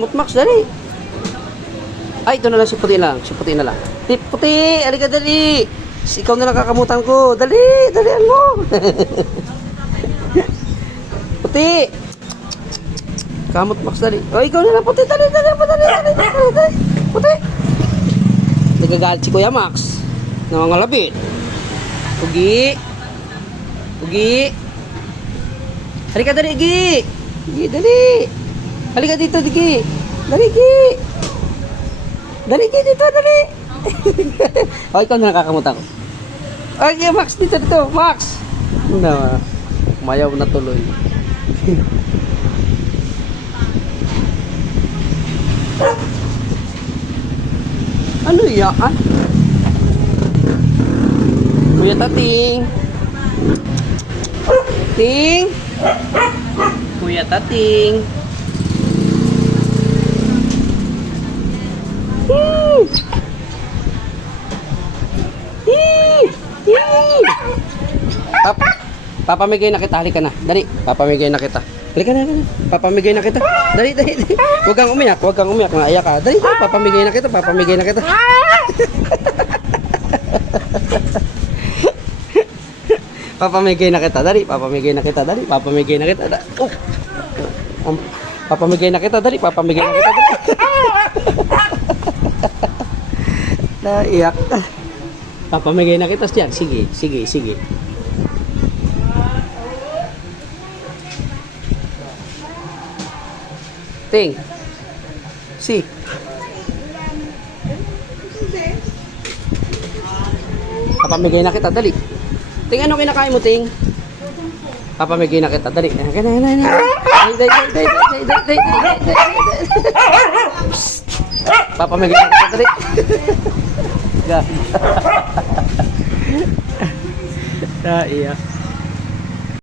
Max, dali. Ay, ito na lang, si puti lang. Si puti na lang. Puti, alika dali. Ikaw na lang kakamutan ko. Dali, dalian mo. Puti. Kamot Max, dali. O, ikaw na lang, puti. Dali, dali, dali, dali, dali, dali. Puti. Nagagalit si Kuya Max. Nangangalabit. Ugi. Ugi. Halika dali, Gi. Gi, dali. Halika dito, Gi. Dali, Gi. Dali, Gi, dito, dali. O, ikaw na nakakamutan ko. Ay, Max, dito, dito. Max. No, mayaw na tuloy. Ano yan? Kuya Tating. Ting. Kuya Tating. Papamigay na kita, halika na. Dali, papamigay na kita. Halika na, halika na. Papamigay na kita. Dali, dali, dali. Huwag kang umiyak, huwag kang umiyak. Naiyak ka. Dali, dali, papamigay na kita, papamigay na kita. Papamigay na kita, dali, papamigay na kita, dali, papamigay na kita. Papamigay na kita, dali, papamigay na kita, dali. Naiyak. Papamigay na kita, Stian. Sige, sige, sige. Ting. Si. Papamigay na kita, dali. Ting, ano kinakain mo, Ting? Papamigay na kita, dali. Papamigay na kita, dali. Naiyak.